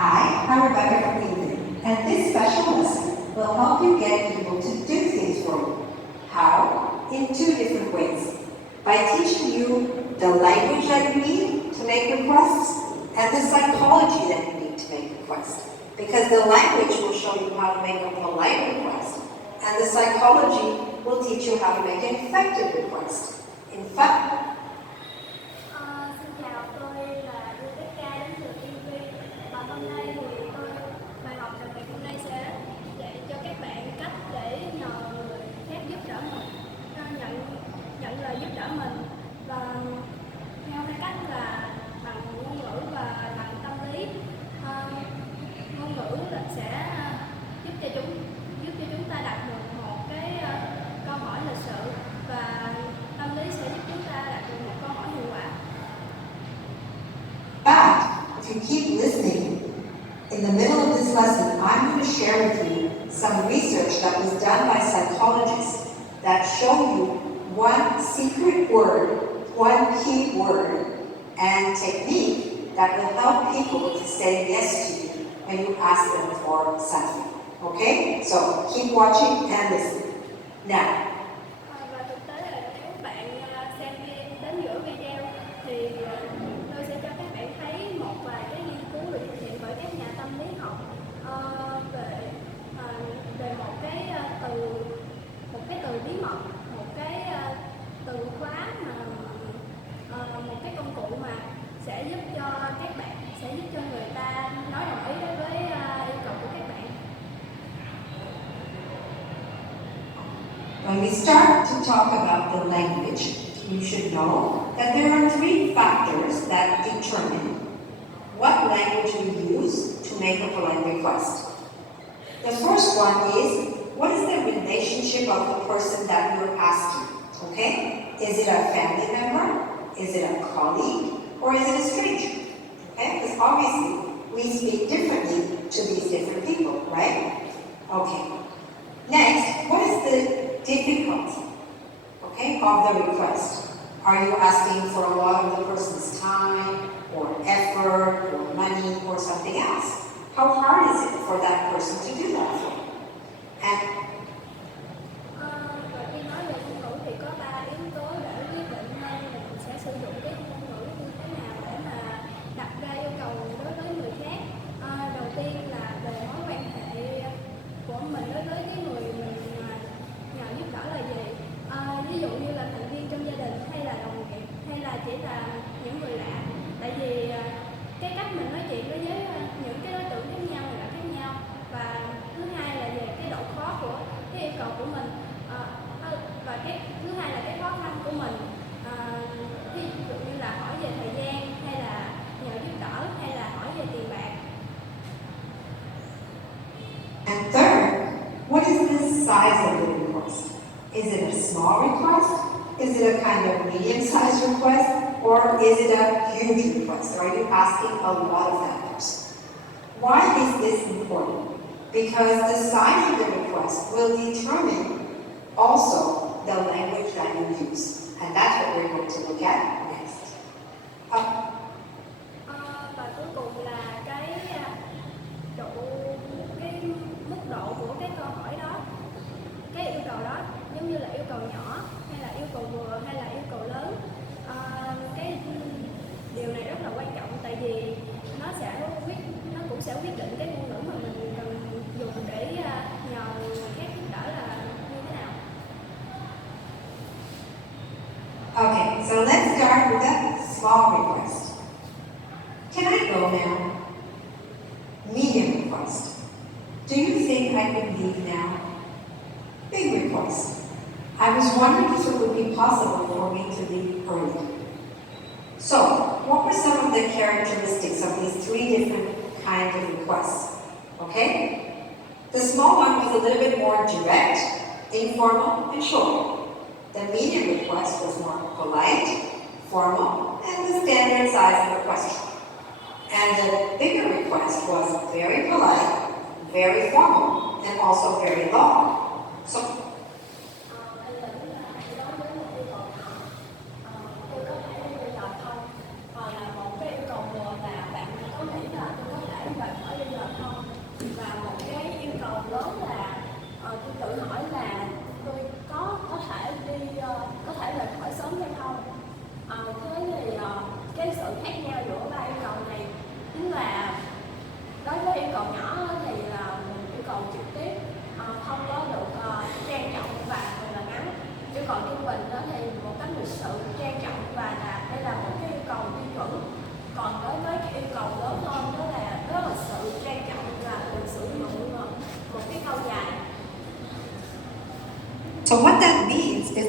Hi, I'm Rebecca from England, and this special lesson will help you get people to do things for you. How? In two different ways. By teaching you the language that you need to make requests and the psychology that you need to make requests. Because the language will show you how to make a polite request, and the psychology will teach you how to make an effective request. In fact, Xin chào, tôi là Rebecca đến từ TV và hôm nay thì bài học đặc biệt hôm nay sẽ dạy cho các bạn cách để nhờ người khác giúp đỡ mình, nhận lời giúp đỡ mình và theo hai cách là bằng ngôn ngữ và bằng tâm lý. Ngôn ngữ là sẽ giúp cho chúng ta đạt được một cái câu hỏi lịch sự và tâm lý sẽ giúp chúng ta đạt được một câu hỏi hiệu quả. But if you keep listening, in the middle of this lesson, I'm going to share with you some research that was done by psychologists that show you one secret word, one key word, and technique that will help people to say yes to you when you ask them for something. Okay? So keep watching and listen. Now, Và thực tế là nếu bạn xem đến giữa video thì tôi sẽ cho các bạn thấy một vài cái nghiên cứu được thực hiện bởi các nhà tâm lý học về một cái từ bí mật, một cái từ khóa một cái công cụ mà sẽ giúp cho người ta nói đồng ý đối với yêu cầu của các bạn. when we start to talk about the language, you should know that there are three factors that determine what language we use to make a polite request. The first one is, what is the relationship of the person that you're asking? Okay? Is it a family member? Is it a colleague? Or is it a stranger? Okay? Because obviously, we speak differently to these different people, right? Okay. Next, what is the difficulty, okay, of the request? Are you asking for a lot of the person's time, or effort, or money, or something else? How hard is it for that person to do that for you? And Và khi nói về ngôn ngữ thì có 3 yếu tố để quyết định mình sẽ sử dụng cái ngôn ngữ như thế nào để mà đặt ra yêu cầu đối với người khác. Đầu tiên là về mối quan hệ của mình đối với cái người mình nhờ giúp đỡ là gì. Ví dụ như là thành viên trong gia đình hay là đồng nghiệp hay là chỉ là những người lạ. Tại vì cái cách mình nói chuyện đối với những cái đối tượng khác nhau là khác nhau. Và thứ hai là về cái độ khó của cái yêu cầu của mình, và cái thứ hai là cái khó khăn của mình, ví dụ như là hỏi về thời gian hay là nhờ giúp đỡ hay là hỏi về tiền bạc. And third, what is the size of the request? Is it a small request? Is it a kind of medium-sized request? Or is it a huge request? Are you asking a lot of that person? Why is this important? Because the size of the request will determine also the language that you use. And that's what we're going to look at next. Và cuối cùng là cái mức độ của cái câu hỏi đó, cái yêu cầu đó, giống như là yêu cầu nhỏ hay là yêu cầu vừa hay là yêu cầu lớn. Cái điều này rất là quan trọng tại vì nó cũng sẽ quyết định cái ngôn ngữ mà mình cần dùng để nhờ người khác giúp đỡ là như thế nào. Okay, so let's start with a small request. Can I go now? Medium request. Do you think I could leave now? Big request. I was wondering if it would be possible for me to leave early. So, what were some of the characteristics of these three different kinds of requests? Okay? The small one was a little bit more direct, informal, and short. The medium request was more polite, formal, and the standard size of the question. And the bigger request was very polite, very formal, and also very long. So, Còn là một cái yêu cầu vừa là bạn có nghĩ là tôi có thể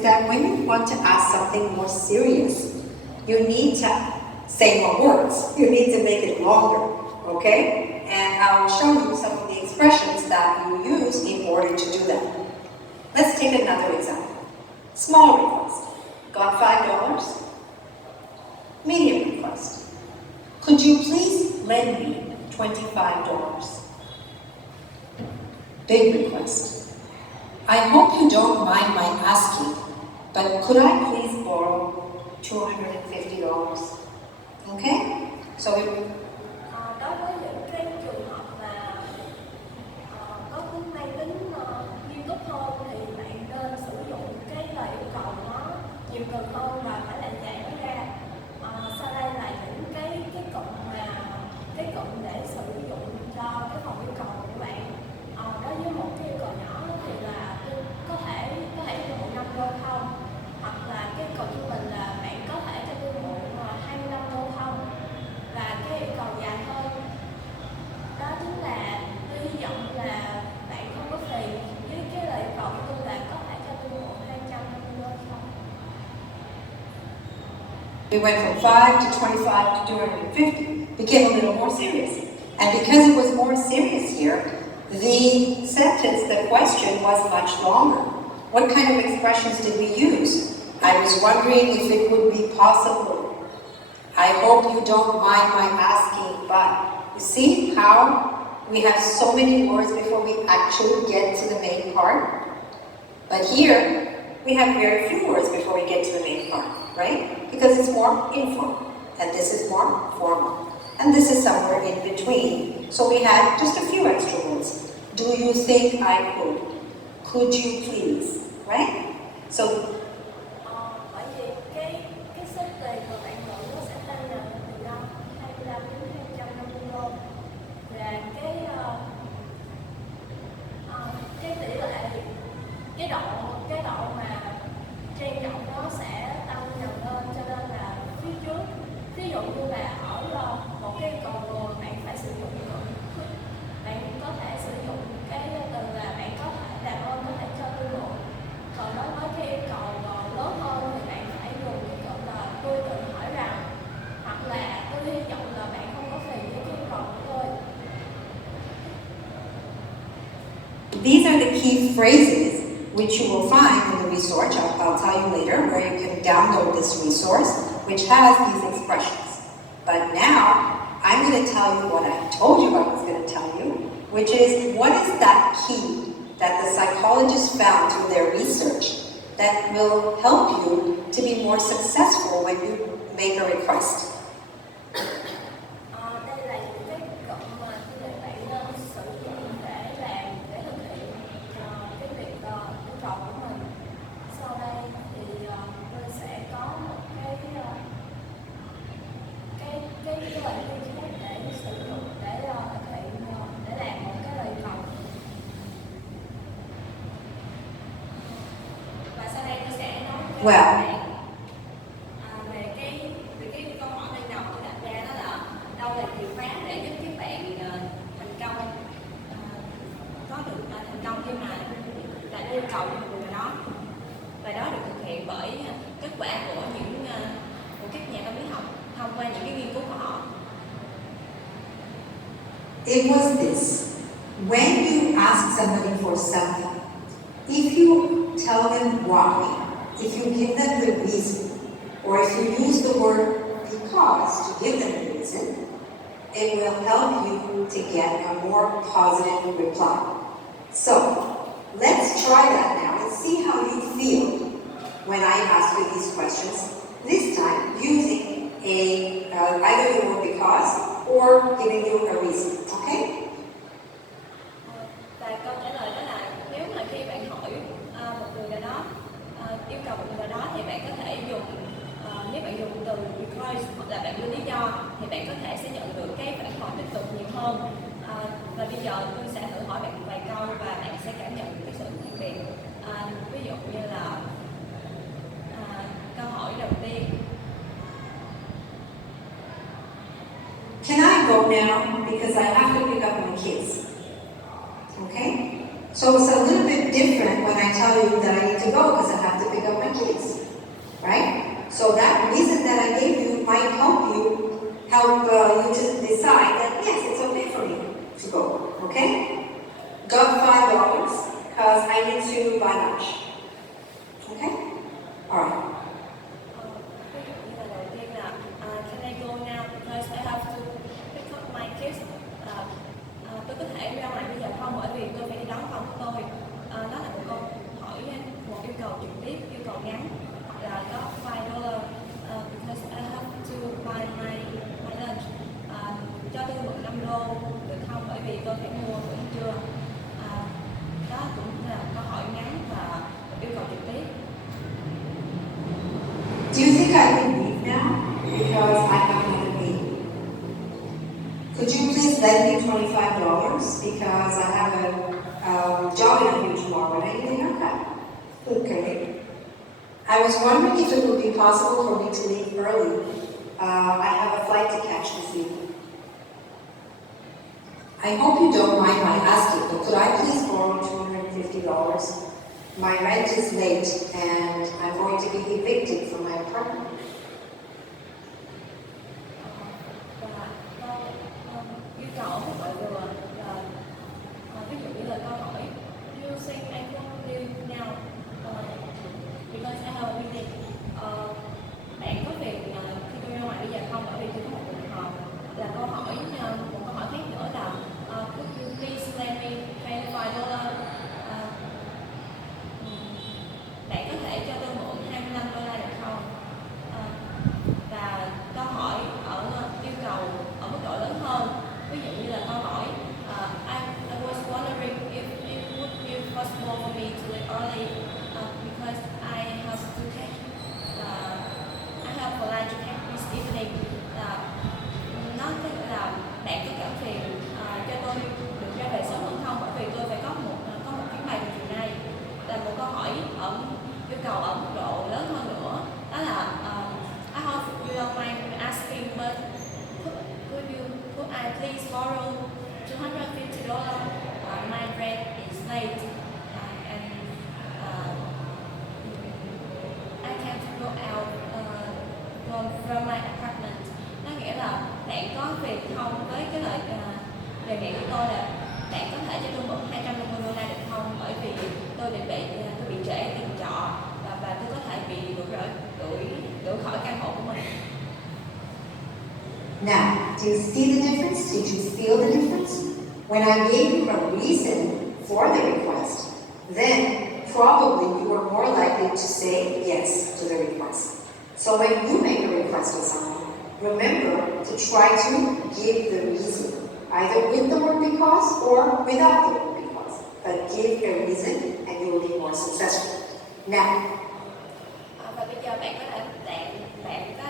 that when you want to ask something more serious, you need to say more words. You need to make it longer, okay? And I'll show you some of the expressions that you use in order to do that. Let's take another example. Small request. Got $5? Medium request. Could you please lend me $25? Big request. I hope you don't mind my asking, but could I please borrow $250? Okay? So we Đối với những cái trường hợp mà có tính mang tính nghiêm túc hơn thì bạn nên sử dụng cái lời yêu cầu nó nhiều từ hơn và phải là giản nó ra. Sau đây là những cái cụm để sử dụng cho cái phần yêu cầu của bạn. Đối với một cái yêu cầu nhỏ thì là có thể cho mượn $5 không, hoặc là cái yêu cầu trung bình là bạn có thể cho tôi mượn $25 không, và cái yêu cầu dài hơn đó chính là tôi hy vọng là bạn không có phiền với cái lời yêu cầu của tôi là có thể cho tôi mượn $250 không. We went from 5 to 25 to 250, became a little more serious. And because it was more serious here, the sentence, the question was much longer. What kind of expressions did we use? I was wondering if it would be possible. I hope you don't mind my asking, but you see how we have so many words before we actually get to the main part? But here, we have very few words before we get to the main part, right? Because it's more informal, and this is more formal. And this is somewhere in between. So we had just a few extra words. Do you think I could? Could you please? Right? So Bởi vì cái số tiền mà bạn mượn nó sẽ tăng dần từ 25 đến $250. Và cái tỷ lệ cái độ mà trang trọng nó sẽ tăng dần lên, cho nên là phía trước ví dụ như là ở một cái yêu cầu vừa bạn phải sử dụng bạn có thể sử dụng cái từ là bạn có thể làm ơn có thể cho tôi mượn. Còn đối với cái yêu cầu lớn hơn thì bạn phải dùng cái cụm là tôi tự hỏi rằng, hoặc là tôi hy vọng là bạn không có phiền với cái yêu cầu của tôi. these are the key phrases which you will find in the resource. I'll tell you later where you can download this resource, which has these expressions. But now, I'm going to tell you what I told you I was going to tell you, which is what is that key that the psychologists found through their research that will help you to be more successful when you make a request. Đây là những cái cụm mà các bạn nên sử dụng để thực hiện cái việc yêu cầu của mình. Sau đây thì tôi sẽ có một cái lời khuyên khác để sử dụng để thực hiện để làm một cái lời yêu cầu. Và sau đây tôi sẽ nói cho Well, bạn về cái câu hỏi ban đầu tôi đặt ra, đó là đâu là chìa khóa để giúp các bạn thành công có được thành công khi mà đạt yêu cầu của người nào đó. Và đó được thực hiện bởi kết quả của các nhà tâm lý học thông qua những cái nghiên cứu của họ. it was this. When you ask somebody for something, if you tell them why, if you give them the reason, or if you use the word because to give them the reason, it will help you to get a more positive reply. So, let's try that now and see how you feel when I ask you these questions, this time using either the word because or giving you a reason, okay? Và câu trả lời đó là nếu mà khi bạn hỏi một người nào đó yêu cầu một người nào đó thì bạn có thể dùng nếu bạn dùng từ because hoặc là bạn đưa lý do thì bạn có thể sẽ nhận được cái phản hồi tích cực nhiều hơn. Và bây giờ tôi sẽ thử hỏi bạn vài câu và bạn sẽ cảm nhận được cái sự khác biệt. Ví dụ như là câu hỏi đầu tiên. Can I go now? Because I have to pick up my kids. Okay? So it's a little bit different when I tell you that I need to go because I have to pick up my kids, right? So that reason that I gave you might help you to decide that yes, it's okay for me to go, okay? Got $5 because I need to buy lunch, okay? All right. Ví dụ như là đầu tiên là can I go now because I have to pick up my kids. Tôi có thể ra ngoài bây giờ không bởi vì tôi phải đi đón con của tôi. Đó là một câu hỏi, một yêu cầu trực tiếp, yêu cầu ngắn, hoặc là có $5 because I have to buy my lunch. Cho tôi mượn $5 được không bởi vì tôi phải mua bữa trưa. Đó cũng là một câu hỏi ngắn và một yêu cầu trực tiếp. Do you think I can leave now? Because I have another meeting. Could you please lend me $25? Because I have a job interview tomorrow and I need a haircut. Okay. I was wondering if it would be possible for me to leave early. I have a flight to catch this evening. I hope you don't mind my asking, but could I please borrow $250? My rent is late and I'm going to be evicted from my apartment. Và yêu cầu ở mức độ vừa là ví dụ như là câu hỏi do you think I could leave now because I have a meeting. Bạn có phiền khi tôi ra ngoài bây giờ không bởi vì tôi có một cuộc họp. Là câu hỏi một câu hỏi khác nữa là could you please lend me $25? Bạn có thể cho tôi mượn $25 được không? Và câu hỏi yêu cầu ở mức độ lớn hơn, ví dụ như là câu hỏi I was wondering if it would be possible for me to leave early because I have to catch I have a flight to catch this evening. Nó có nghĩa là bạn có cảm phiền cho tôi được ra về sớm hơn không bởi vì tôi phải có một chuyến bay vào chiều nay. Là một câu hỏi yêu cầu ở mức độ lớn hơn nữa, đó là I hope you don't mind asking, but could I please borrow $250? My rent is late and I can't go out from my apartment. Nó nghĩa là bạn có việc không với cái lời đề nghị của tôi là bạn có thể cho tôi mượn $250 được không bởi vì tôi bị trễ tiền trọ và tôi có thể bị đuổi khỏi căn hộ của mình. Now, do you see the difference? Did you feel the difference? When I gave you a reason for the request, then probably you were more likely to say yes to the request. So when you make a request of something, remember to try to give the reason, either with the word because or without the word because. But give a reason and you will be more successful. Now, Và bây giờ bạn có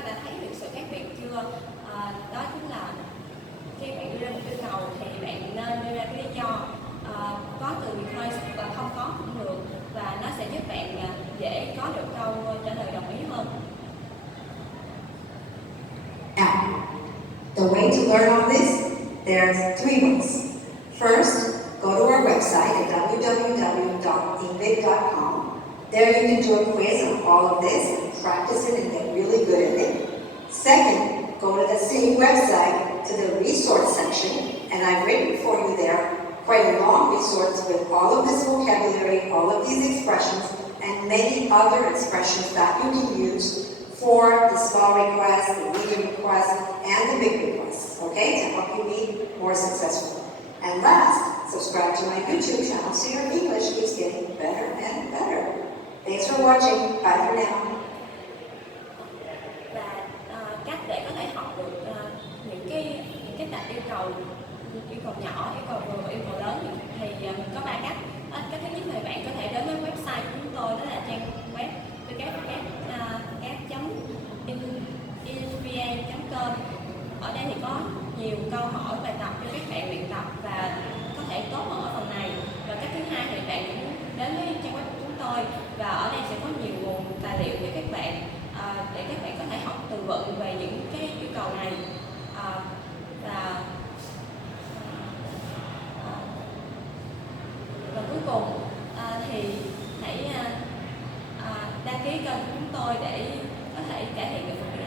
đã thấy được sự khác biệt chưa? Đó chính là khi bạn đưa ra một yêu cầu thì bạn nên đưa ra cái lý do có từ because và không có cũng được, và nó sẽ giúp bạn dễ có được câu trả lời đồng ý hơn. Now, the way to learn all this, there's 3 ways. First, go to our website at www.invig.com. There you can do a quiz on all of this and practice it and get really good at it. Second, go to the same website to the resource section, and I've written for you there quite a long resource with all of this vocabulary, all of these expressions, and many other expressions that you can use for the small request, the medium request, and the big request, okay, to help you be more successful. And last, subscribe to my YouTube channel so your English keeps getting better and better. Thanks for watching. Bye for now. Và cách để có thể học được những cái đặt yêu cầu nhỏ, yêu cầu vừa và yêu cầu lớn thì có 3 cách. Cách thứ nhất là bạn có thể đến với website của chúng tôi, đó là trang web www.invga.com. Ở đây thì có nhiều câu hỏi bài tập cho các bạn luyện tập và có thể tốt hơn ở phần này. Và cách thứ hai thì bạn cũng đến với trang web của chúng tôi, và ở đây sẽ có nhiều nguồn tài liệu cho các bạn để các bạn có thể học từ vựng về những cái yêu cầu này. Và cuối cùng kênh của chúng tôi để có thể cải thiện được phần